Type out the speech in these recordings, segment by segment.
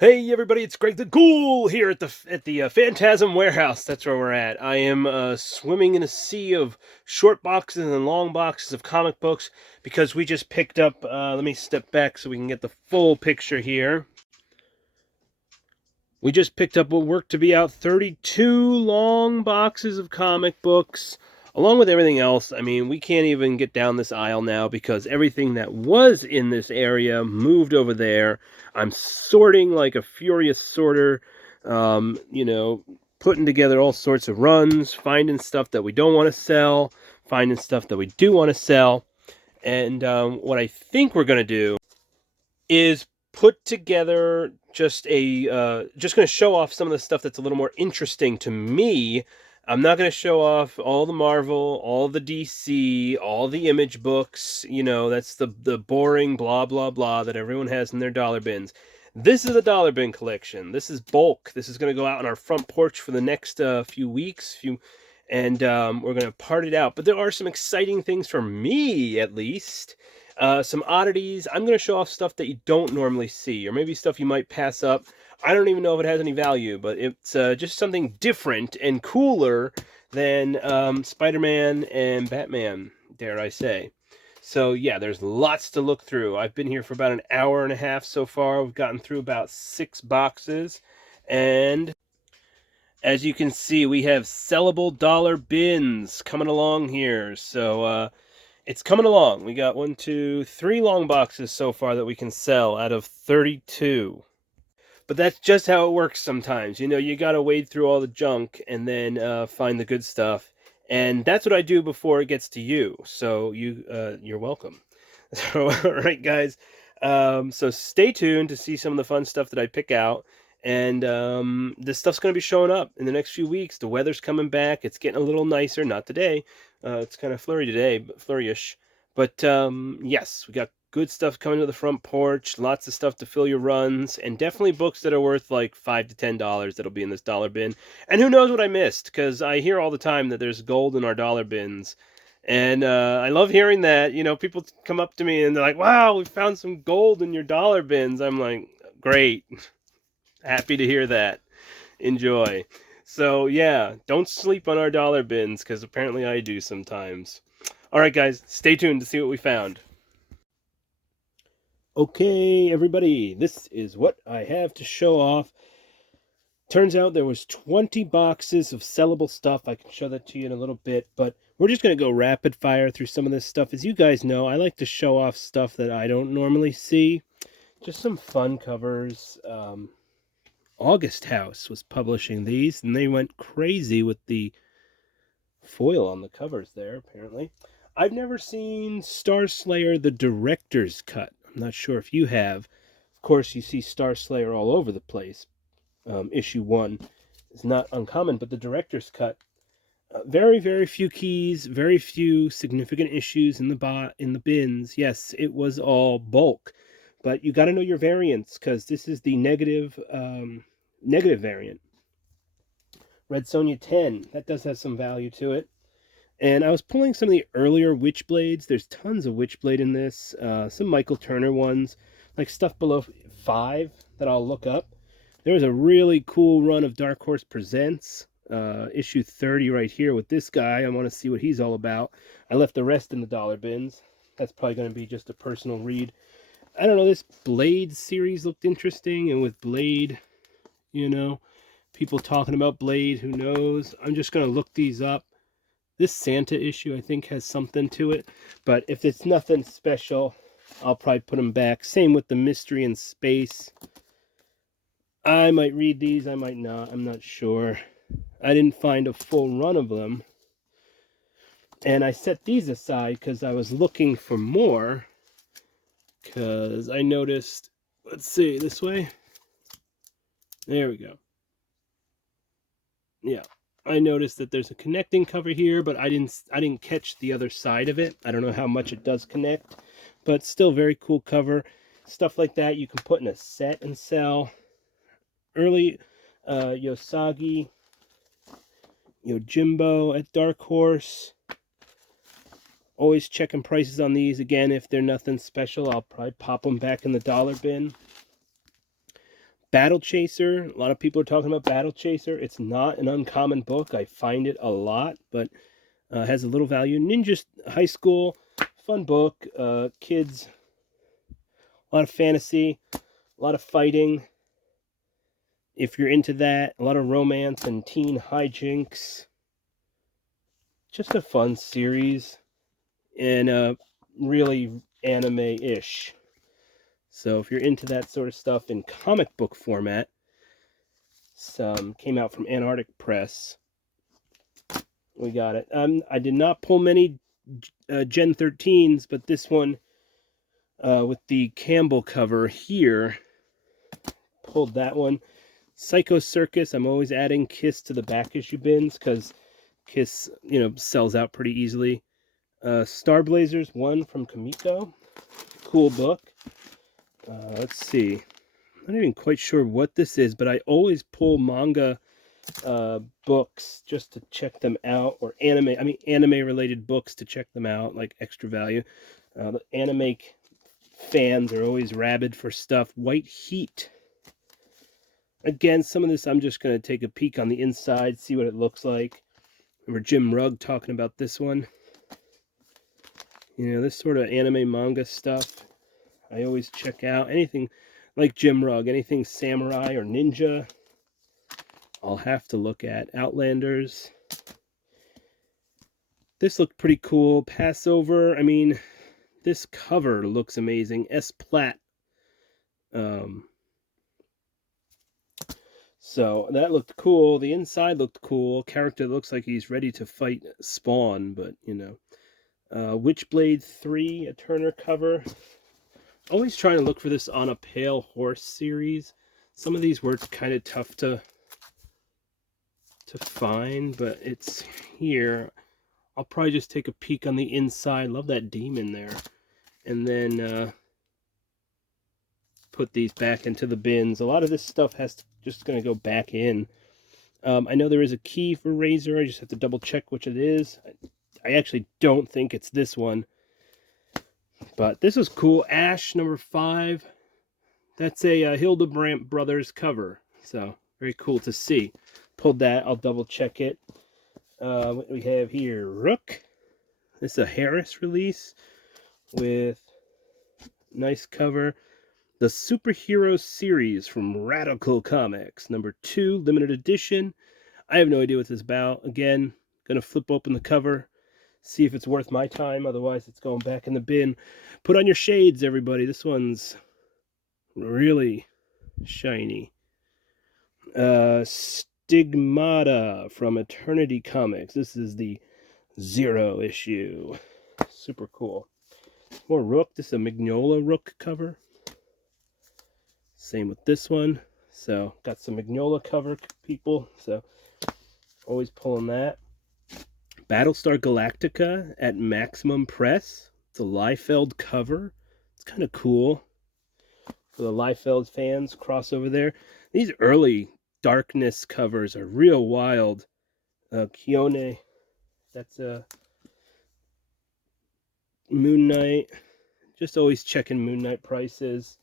Hey everybody, it's Greg the Ghoul here at the Phantasm Warehouse. That's where we're at. I am swimming in a sea of short boxes and long boxes of comic books because we just picked up. Let me step back so we can get the full picture here. We just picked up what worked to be out 32 long boxes of comic books, along with everything else. I mean, we can't even get down this aisle now because everything that was in this area moved over there. I'm sorting like a furious sorter, putting together all sorts of runs, finding stuff that we don't want to sell, finding stuff that we do want to sell. And what I think we're going to do is put together just going to show off some of the stuff that's a little more interesting to me. I'm not going to show off all the Marvel, all the DC, all the Image books. That's the boring blah blah blah that everyone has in their dollar bins. This is a dollar bin collection. This is bulk. This is going to go out on our front porch for the next few weeks, and we're going to part it out. But there are some exciting things for me, at least. Some oddities. I'm going to show off stuff that you don't normally see, or maybe stuff you might pass up. I don't even know if it has any value, but it's just something different and cooler than Spider-Man and Batman, dare I say. So yeah, there's lots to look through. I've been here for about an hour and a half so far. We've gotten through about 6 boxes, and as you can see, we have sellable dollar bins coming along here. So it's coming along. We got 3 long boxes so far that we can sell out of 32. But that's just how it works sometimes. You got to wade through all the junk and then find the good stuff. And that's what I do before it gets to you. So you're welcome. So, all right, guys. So stay tuned to see some of the fun stuff that I pick out. And this stuff's going to be showing up in the next few weeks. The weather's coming back. It's getting a little nicer. Not today. It's kind of flurry today, but flurryish. But yes, we got good stuff coming to the front porch. Lots of stuff to fill your runs, and definitely books that are worth like $5 to $10 that'll be in this dollar bin. And who knows what I missed? Because I hear all the time that there's gold in our dollar bins. And I love hearing that. People come up to me and they're like, wow, we found some gold in your dollar bins. I'm like, great. Happy to hear that. Enjoy. So, yeah, don't sleep on our dollar bins because apparently I do sometimes. All right, guys, stay tuned to see what we found. Okay, everybody, this is what I have to show off. Turns out there was 20 boxes of sellable stuff. I can show that to you in a little bit, but we're just going to go rapid fire through some of this stuff. As you guys know, I like to show off stuff that I don't normally see. Just some fun covers. August House was publishing these, and they went crazy with the foil on the covers there, apparently. I've never seen Star Slayer, the director's cut. I'm not sure if you have. Of course, you see Star Slayer all over the place. Issue 1 is not uncommon, but the director's cut, very, very few keys, very few significant issues in the bins. Yes, it was all bulk, but you got to know your variants because this is the negative variant. Red Sonja 10, that does have some value to it. And I was pulling some of the earlier Witchblades. There's tons of Witchblade in this. Some Michael Turner ones, like stuff below 5 that I'll look up. There was a really cool run of Dark Horse Presents, issue 30 right here with this guy. I want to see what he's all about. I left the rest in the dollar bins. That's probably going to be just a personal read. I don't know, this Blade series looked interesting, and with Blade, people talking about Blade, who knows? I'm just going to look these up. This Santa issue, I think, has something to it. But if it's nothing special, I'll probably put them back. Same with the Mystery in Space. I might read these, I might not. I'm not sure. I didn't find a full run of them. And I set these aside because I was looking for more. Because I noticed, let's see, this way. There we go. Yeah. I noticed that there's a connecting cover here, but I didn't catch the other side of it. I don't know how much it does connect, but still very cool cover. Stuff like that you can put in a set and sell. Early Yosagi, Yojimbo at Dark Horse. Always checking prices on these. Again, if they're nothing special, I'll probably pop them back in the dollar bin. Battle Chaser. A lot of people are talking about Battle Chaser. It's not an uncommon book. I find it a lot, but has a little value. Ninja High School, fun book. Kids, a lot of fantasy, a lot of fighting. If you're into that, a lot of romance and teen hijinks. Just a fun series, and really anime-ish. So if you're into that sort of stuff in comic book format, some came out from Antarctic Press. We got it. I did not pull many Gen 13s, but this one with the Campbell cover here, pulled that one. Psycho Circus, I'm always adding Kiss to the back issue bins because Kiss, sells out pretty easily. Star Blazers 1 from Kamiko. Cool book. Let's see. I'm not even quite sure what this is, but I always pull manga books just to check them out, or anime-related books to check them out, like Extra Value. The anime fans are always rabid for stuff. White Heat. Again, some of this I'm just going to take a peek on the inside, see what it looks like. Remember Jim Rugg talking about this one? This sort of anime manga stuff, I always check out. Anything like Jim Rugg, anything samurai or ninja, I'll have to look at. Outlanders. This looked pretty cool. Passover. This cover looks amazing. S. Platt. So that looked cool. The inside looked cool. Character looks like he's ready to fight Spawn, but Witchblade 3, a Turner cover. Always trying to look for this on a Pale Horse series. Some of these were kind of tough to find, but it's here. I'll probably just take a peek on the inside. Love that demon there. And then put these back into the bins. A lot of this stuff just going to go back in. I know there is a key for Razor. I just have to double check which it is. I actually don't think it's this one. But this is cool. Ash number 5. That's a Hildebrandt Brothers cover. So very cool to see. Pulled that. I'll double check it. What we have here? Rook. This is a Harris release with nice cover. The Superhero Series from Radical Comics, number 2, limited edition. I have no idea what this is about. Again, gonna flip open the cover, see if it's worth my time. Otherwise, it's going back in the bin. Put on your shades, everybody. This one's really shiny. Stigmata from Eternity Comics. This is the 0 issue. Super cool. More Rook. This is a Mignola Rook cover. Same with this one. So got some Mignola cover people. So always pulling that. Battlestar Galactica at Maximum Press. It's a Liefeld cover. It's kind of cool for the Liefeld fans. Crossover there. These early Darkness covers are real wild. Kione. That's a Moon Knight. Just always checking Moon Knight prices.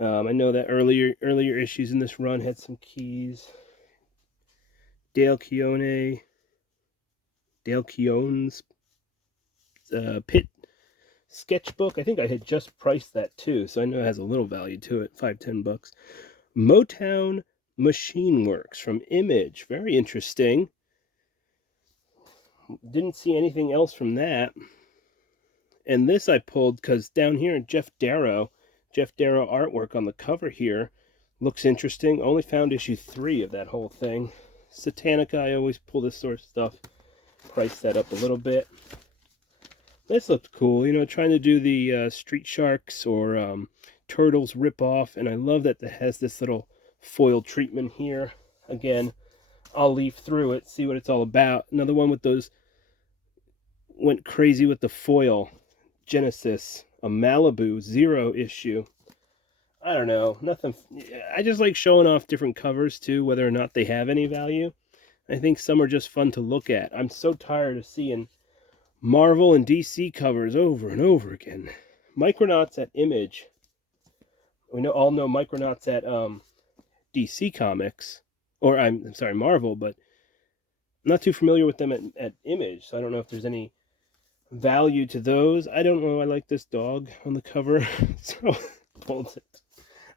I know that earlier issues in this run had some keys. Dale Keone's Pit sketchbook. I think I had just priced that too, so I know it has a little value to it. $5-10. Motown Machine Works from Image. Very interesting. Didn't see anything else from that. And this I pulled because down here, Jeff Darrow artwork on the cover here looks interesting. Only found issue 3 of that whole thing. Satanica, I always pull this sort of stuff. Price that up a little bit. This looked cool. Trying to do the Street Sharks or Turtles ripoff. And I love that it has this little foil treatment here. Again, I'll leaf through it, see what it's all about. Another one with those, went crazy with the foil. Genesis, a Malibu 0 issue. I don't know, nothing. I just like showing off different covers too, whether or not they have any value. I think some are just fun to look at. I'm so tired of seeing Marvel and DC covers over and over again. Micronauts at Image. We all know Micronauts at DC Comics, or I'm sorry, Marvel, but I'm not too familiar with them at Image, so I don't know if there's any value to those. I don't know. I like this dog on the cover, so holds it.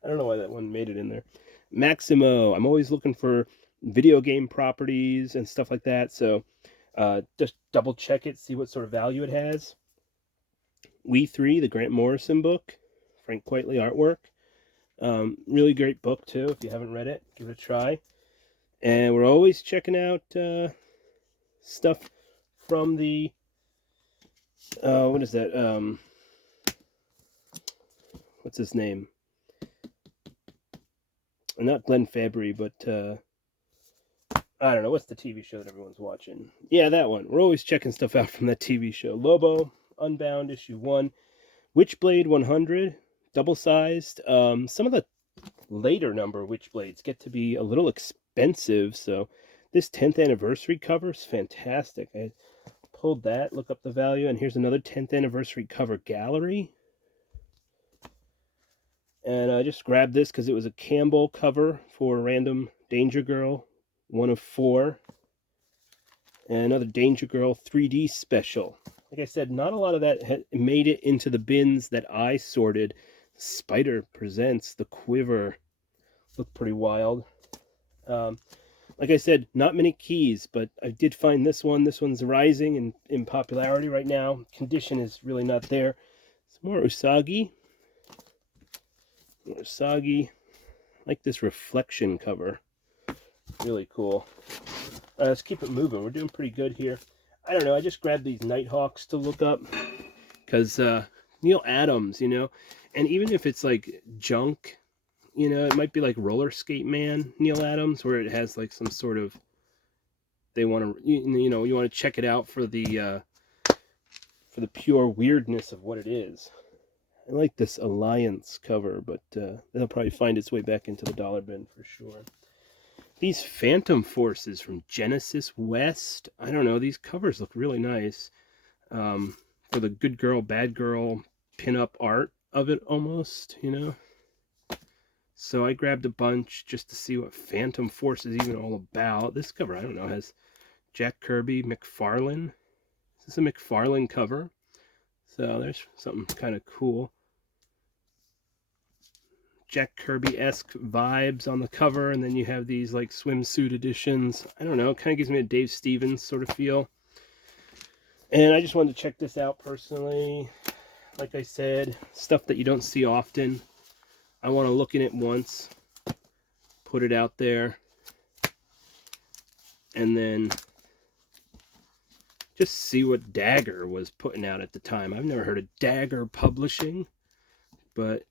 I don't know why that one made it in there. Maximo. I'm always looking for video game properties and stuff like that, so just double check it, see what sort of value it has. We Three, the Grant Morrison book, Frank Quitely artwork. Really great book too. If you haven't read it, give it a try. And we're always checking out stuff from the what is that? What's his name? Not Glenn Fabry, but I don't know. What's the TV show that everyone's watching? Yeah, that one. We're always checking stuff out from that TV show. Lobo, Unbound, issue 1. Witchblade 100, double-sized. Some of the later number Witchblades get to be a little expensive, so this 10th anniversary cover is fantastic. I pulled that, look up the value, and here's another 10th anniversary cover gallery. And I just grabbed this because it was a Campbell cover for Random Danger Girl, 1 of 4. And another Danger Girl 3D special. Like I said, not a lot of that had made it into the bins that I sorted. Spider Presents The Quiver. Looked pretty wild. Like I said, not many keys, but I did find this one. This one's rising in popularity right now. Condition is really not there. Some more Usagi. Usagi. I like this reflection cover. Really cool. Let's keep it moving. We're doing pretty good here. I don't know. I just grabbed these Nighthawks to look up. Because Neil Adams, you know. And even if it's like junk, you know, it might be like Roller Skate Man, Neil Adams, where it has like some sort of, they want to, you know, you want to check it out for the pure weirdness of what it is. I like this Alliance cover, but that'll probably find its way back into the dollar bin for sure. These Phantom Forces from Genesis West. I don't know, these covers look really nice. For the good girl, bad girl pin-up art of it almost, you know. So I grabbed a bunch just to see what Phantom Force is even all about. This cover, I don't know, has Jack Kirby, McFarlane. Is this a McFarlane cover? So there's something kind of cool. Jack Kirby-esque vibes on the cover, and then you have these like swimsuit editions. I don't know, it kind of gives me a Dave Stevens sort of feel. And I just wanted to check this out personally. Like I said, stuff that you don't see often. I want to look in it once, put it out there, and then just see what Dagger was putting out at the time. I've never heard of Dagger Publishing, but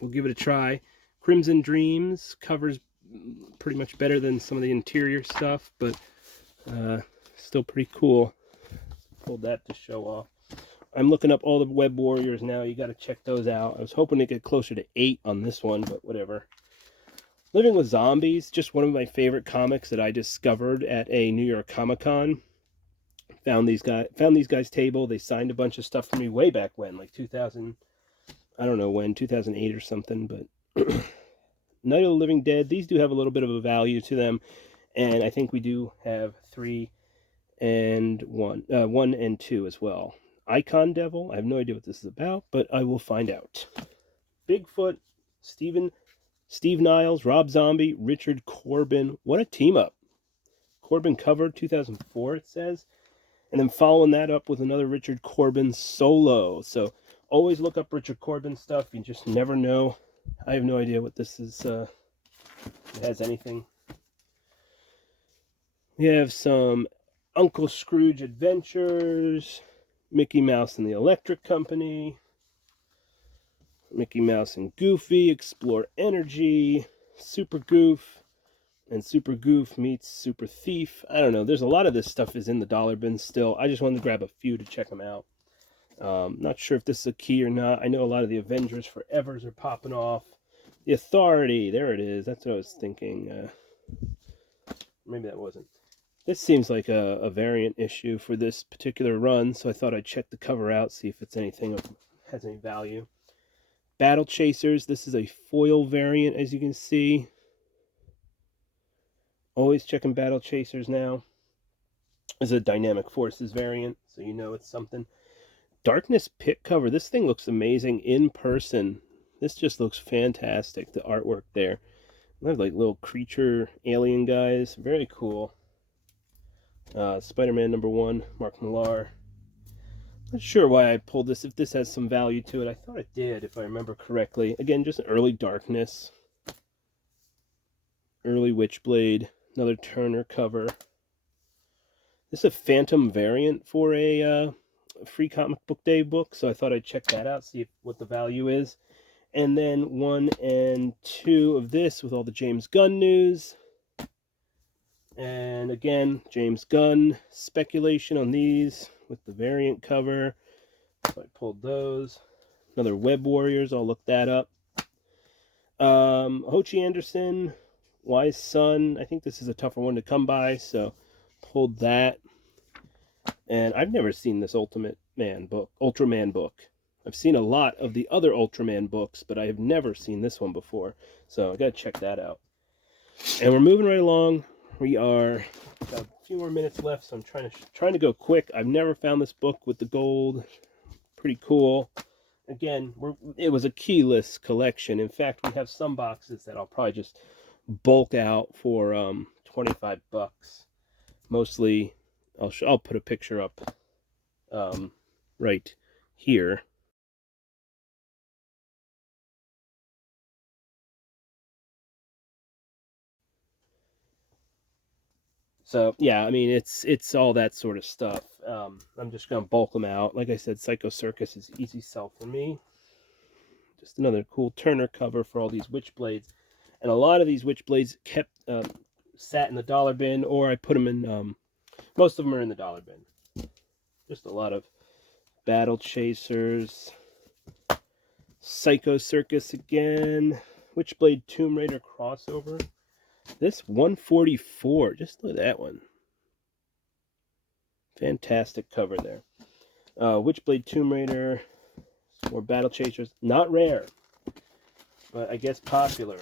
we'll give it a try. Crimson Dreams covers pretty much better than some of the interior stuff, but still pretty cool. Pulled that to show off. I'm looking up all the Web Warriors now. You got to check those out. I was hoping to get closer to 8 on this one, but whatever. Living with Zombies, just one of my favorite comics that I discovered at a New York Comic-Con. Found these guys' table. They signed a bunch of stuff for me way back when, like 2000. I don't know when, 2008 or something. But Night of the Living Dead. These do have a little bit of a value to them, and I think we do have 3 and 1 and 2 as well. Icon Devil, I have no idea what this is about, but I will find out. Bigfoot, Steve Niles, Rob Zombie, Richard Corbin. What a team up. Corbin cover 2004, it says. And then following that up with another Richard Corbin solo. So always look up Richard Corbin stuff. You just never know. I have no idea what this is. If it has anything. We have some Uncle Scrooge Adventures. Mickey Mouse and the Electric Company, Mickey Mouse and Goofy, Explore Energy, Super Goof, and Super Goof meets Super Thief. I don't know. There's a lot of this stuff is in the dollar bin still. I just wanted to grab a few to check them out. Not sure if this is a key or not. I know a lot of the Avengers Forevers are popping off. The Authority, there it is. That's what I was thinking. Maybe that wasn't. This seems like a variant issue for this particular run, so I thought I'd check the cover out, see if it's anything of has any value. Battle Chasers, this is a foil variant, as you can see. Always checking Battle Chasers now. This is a Dynamic Forces variant, so you know it's something. Darkness Pit cover. This thing looks amazing in person. This just looks fantastic, the artwork there. They have like little creature alien guys. Very cool. Spider-Man #1, Mark Millar. Not sure why I pulled this, if this has some value to it. I thought it did, if I remember correctly. Again, just early Darkness. Early Witchblade. Another Turner cover. This is a Phantom variant for a free comic book day book, so I thought I'd check that out, see what the value is. And then 1 and 2 of this with all the James Gunn news. And again, James Gunn speculation on these with the variant cover. So I pulled those. Another Web Warriors, I'll look that up. Hochi Anderson, Wise Son. I think this is a tougher one to come by, so pulled that. And I've never seen this Ultraman book. I've seen a lot of the other Ultraman books, but I have never seen this one before. So I gotta check that out. And we're moving right along. We are got a few more minutes left, so I'm trying to go quick. I've never found this book with the gold. Pretty cool. Again, it was a keyless collection. In fact, we have some boxes that I'll probably just bulk out for $25. Mostly, I'll put a picture up right here. So yeah, I mean it's all that sort of stuff. I'm just gonna bulk them out. Like I said, Psycho Circus is easy sell for me. Just another cool Turner cover for all these Witchblades, and a lot of these Witchblades sat in the dollar bin, or I put them in. Most of them are in the dollar bin. Just a lot of Battle Chasers, Psycho Circus again, Witchblade Tomb Raider crossover. This 144, just look at that one. Fantastic cover there. Witchblade Tomb Raider, more Battle Chasers. Not rare, but I guess popular.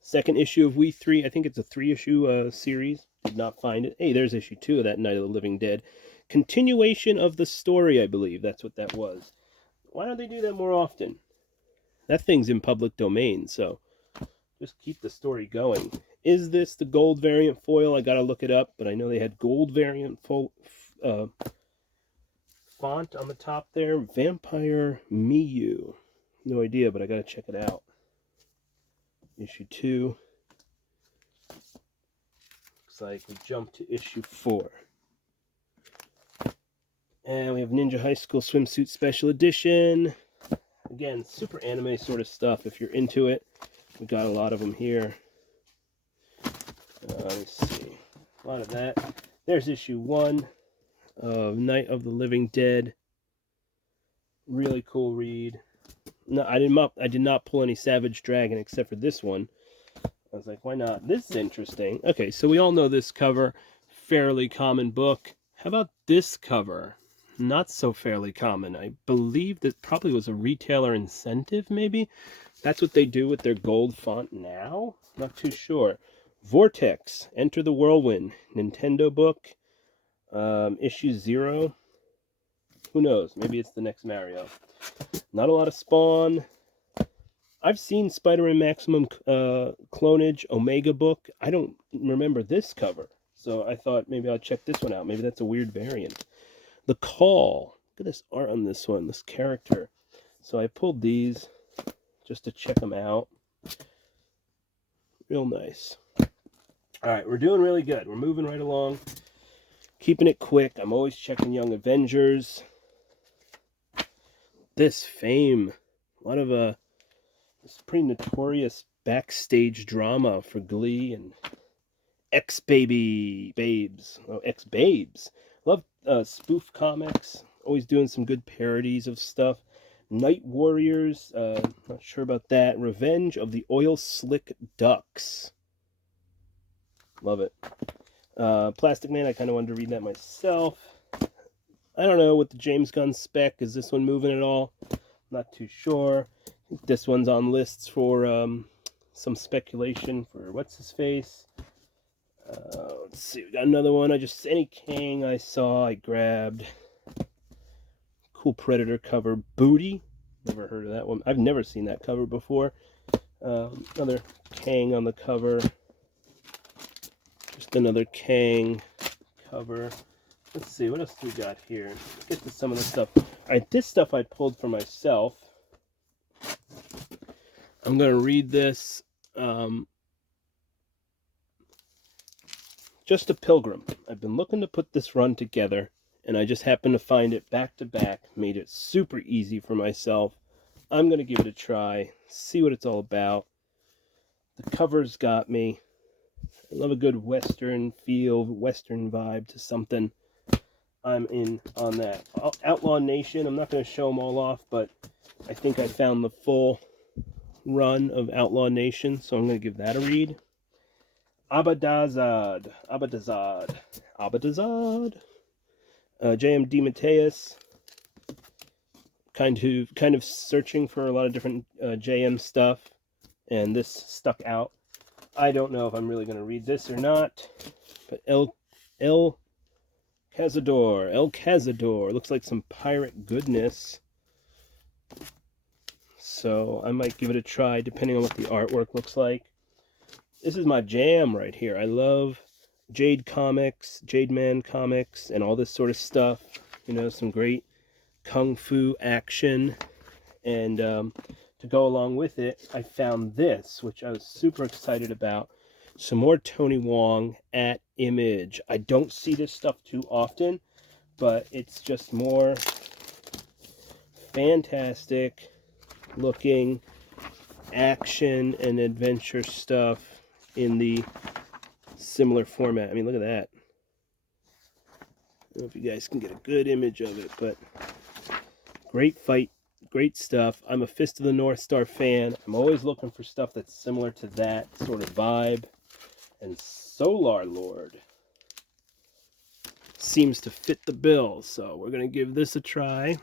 Second issue of We 3. I think it's a 3-issue series. Did not find it. Hey, there's issue 2 of that Night of the Living Dead. Continuation of the story, I believe. That's what that was. Why don't they do that more often? That thing's in public domain, so just keep the story going. Is this the gold variant foil? I gotta look it up, but I know they had gold variant font on the top there. Vampire Miyu. No idea, but I gotta check it out. Issue 2. Looks like we jump to issue 4. And we have Ninja High School Swimsuit Special Edition. Again, super anime sort of stuff if you're into it. We got a lot of them here. Let's see. A lot of that. There's issue 1 of Night of the Living Dead. Really cool read. No, I did not pull any Savage Dragon except for this one. I was like, why not? This is interesting. Okay, so we all know this cover. Fairly common book. How about this cover? Not so fairly common. I believe that probably was a retailer incentive, maybe? That's what they do with their gold font now? Not too sure. Vortex, Enter the Whirlwind, Nintendo book, issue 0. Who knows? Maybe it's the next Mario. Not a lot of Spawn. I've seen Spider-Man Maximum Clonage Omega book. I don't remember this cover, so I thought maybe I'll check this one out. Maybe that's a weird variant. The Call. Look at this art on this one, this character. So I pulled these just to check them out. Real nice. All right, we're doing really good. We're moving right along. Keeping it quick. I'm always checking Young Avengers. This Fame. A lot of this pretty notorious backstage drama for Glee and X-Babes. Oh, X-Babes. Love spoof comics. Always doing some good parodies of stuff. Night Warriors. Not sure about that. Revenge of the Oil Slick Ducks. Love it. Plastic Man, I kind of wanted to read that myself. I don't know with the James Gunn spec. Is this one moving at all? Not too sure. I think this one's on lists for some speculation for what's his face. Let's see, we got another one. Any Kang I saw, I grabbed. Cool Predator cover, Booty. Never heard of that one. I've never seen that cover before. Another Kang on the cover. Just another Kang cover. Let's see, what else do we got here? Let's get to some of the stuff. Alright, this stuff I pulled for myself. I'm going to read this. Just a Pilgrim. I've been looking to put this run together, and I just happened to find it back to back. Made it super easy for myself. I'm going to give it a try, see what it's all about. The cover's got me. I love a good Western feel, Western vibe to something. I'm in on that. Outlaw Nation, I'm not going to show them all off, but I think I found the full run of Outlaw Nation, so I'm going to give that a read. Abadazad. J.M. DeMatteis. Kind of searching for a lot of different JM stuff, and this stuck out. I don't know if I'm really going to read this or not, but El Cazador looks like some pirate goodness, so I might give it a try depending on what the artwork looks like. This is my jam right here. I love Jade Man comics, and all this sort of stuff. You know, some great kung fu action, and to go along with it, I found this, which I was super excited about. Some more Tony Wong at Image. I don't see this stuff too often, but it's just more fantastic looking action and adventure stuff in the similar format. I mean, look at that. I don't know if you guys can get a good image of it, but great fight, great stuff. I'm a Fist of the North Star fan. I'm always looking for stuff that's similar to that sort of vibe. And Solar Lord seems to fit the bill, so we're going to give this a try.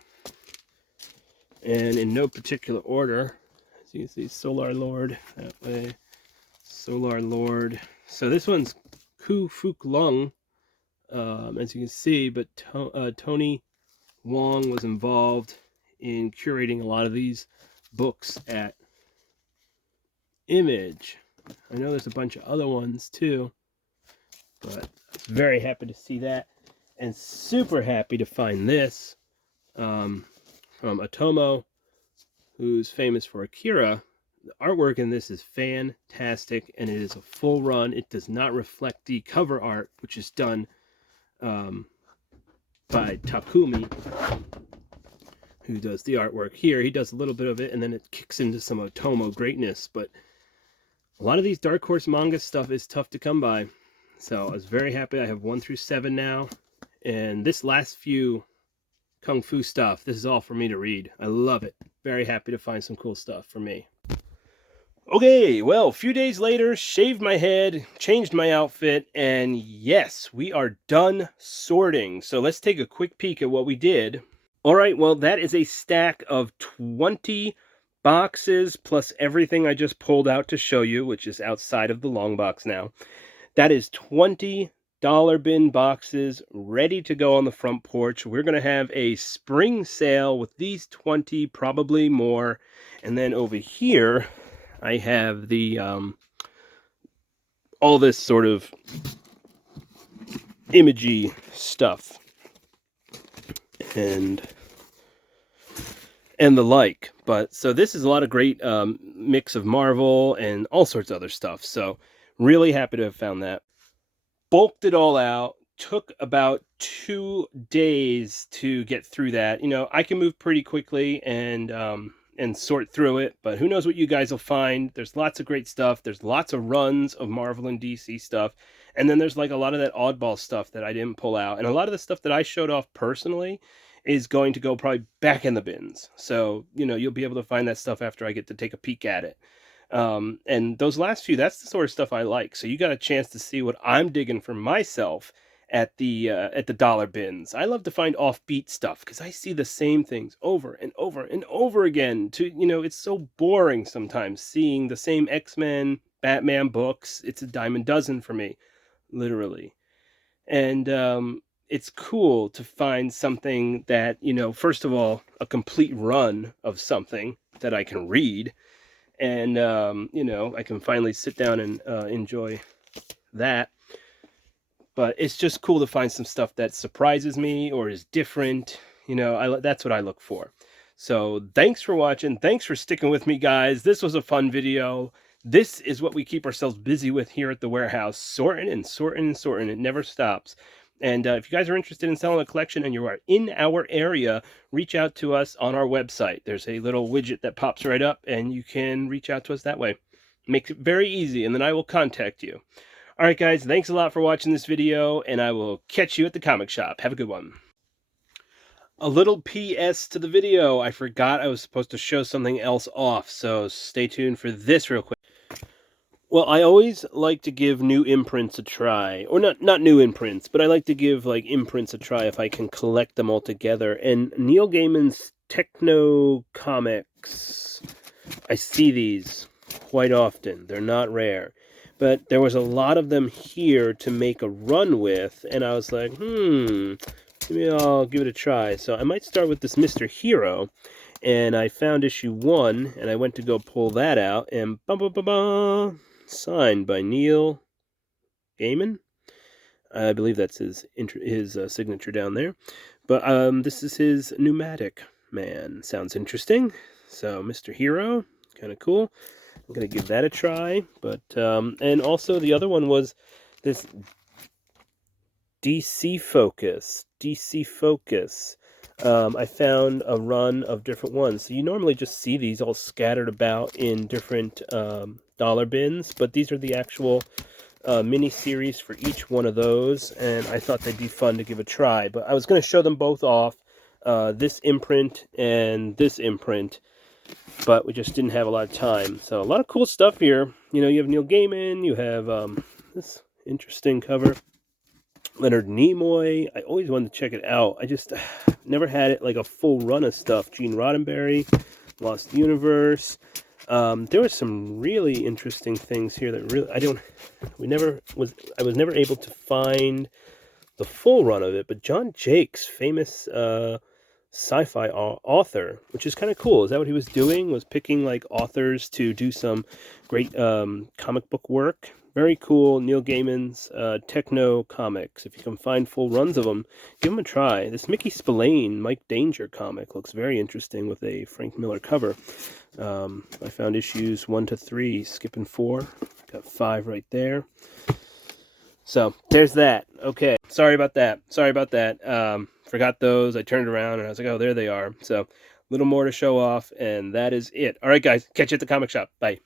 And in no particular order, as you can see, Solar Lord that way, Solar Lord. So this one's Ku Fuk Lung, as you can see, but Tony Wong was involved in curating a lot of these books at Image. I know there's a bunch of other ones too, but I was very happy to see that, and super happy to find this from Otomo, who's famous for Akira. The artwork in this is fantastic, and it is a full run. It does not reflect the cover art, which is done by Takumi, who does the artwork here. He does a little bit of it, and then it kicks into some Otomo greatness, but a lot of these Dark Horse manga stuff is tough to come by. So I was very happy. I have 1 through 7 now. And this last few Kung Fu stuff, this is all for me to read. I love it. Very happy to find some cool stuff for me. Okay, well, a few days later, shaved my head, changed my outfit, and yes, we are done sorting. So let's take a quick peek at what we did. All right, well, that is a stack of 20 boxes plus everything I just pulled out to show you, which is outside of the long box now. That is 20 dollar bin boxes ready to go on the front porch. We're going to have a spring sale with these 20, probably more. And then over here, I have the all this sort of imagey stuff and the like. But so this is a lot of great mix of Marvel and all sorts of other stuff. So really happy to have found that. Bulked it all out. Took about 2 days to get through that. You know, I can move pretty quickly and sort through it, but who knows what you guys will find. There's lots of great stuff. There's lots of runs of Marvel and DC stuff. And then there's like a lot of that oddball stuff that I didn't pull out. And a lot of the stuff that I showed off personally is going to go probably back in the bins. So, you know, you'll be able to find that stuff after I get to take a peek at it. And those last few, that's the sort of stuff I like. So you got a chance to see what I'm digging for myself at the dollar bins. I love to find offbeat stuff because I see the same things over and over and over again. You know, it's so boring sometimes seeing the same X-Men, Batman books. It's a dime a dozen for me. literally. And it's cool to find something that, first of all, a complete run of something that I can read. And, I can finally sit down and enjoy that. But it's just cool to find some stuff that surprises me or is different. That's what I look for. So thanks for watching. Thanks for sticking with me, guys. This was a fun video. This is what we keep ourselves busy with here at the warehouse, sorting and sorting and sorting. It never stops. And if you guys are interested in selling a collection and you are in our area, reach out to us on our website. There's a little widget that pops right up, and you can reach out to us that way. Makes it very easy, and then I will contact you. All right, guys, thanks a lot for watching this video, and I will catch you at the comic shop. Have a good one. A little PS to the video. I forgot I was supposed to show something else off, so stay tuned for this real quick. Well, I always like to give new imprints a try. Or not new imprints, but I like to give like imprints a try if I can collect them all together. And Neil Gaiman's Techno Comics, I see these quite often. They're not rare. But there was a lot of them here to make a run with, and I was like, maybe I'll give it a try. So I might start with this Mr. Hero, and I found issue 1, and I went to go pull that out, and signed by Neil Gaiman. I believe that's his signature down there. But this is his Pneumatic Man. Sounds interesting. So Mr. Hero, kind of cool. I'm going to give that a try. But and also the other one was this DC Focus. I found a run of different ones. So you normally just see these all scattered about in different dollar bins, but these are the actual mini series for each one of those, and I thought they'd be fun to give a try. But I was going to show them both off, this imprint and this imprint, but we just didn't have a lot of time. So a lot of cool stuff here. You have Neil Gaiman, you have this interesting cover, Leonard Nimoy. I always wanted to check it out. I just never had it like a full run of stuff. Gene Roddenberry, Lost Universe. There were some really interesting things here that really I was never able to find the full run of it. But John Jakes, famous sci-fi author, which is kind of cool. Is that what he was doing? Was picking like authors to do some great comic book work? Very cool. Neil Gaiman's Techno Comics. If you can find full runs of them, give them a try. This Mickey Spillane, Mike Danger comic looks very interesting with a Frank Miller cover. I found issues 1 to 3, skipping 4. Got 5 right there. So there's that. Okay, sorry about that. Forgot those. I turned around and I was like, oh, there they are. So a little more to show off, and that is it. All right, guys, catch you at the comic shop. Bye.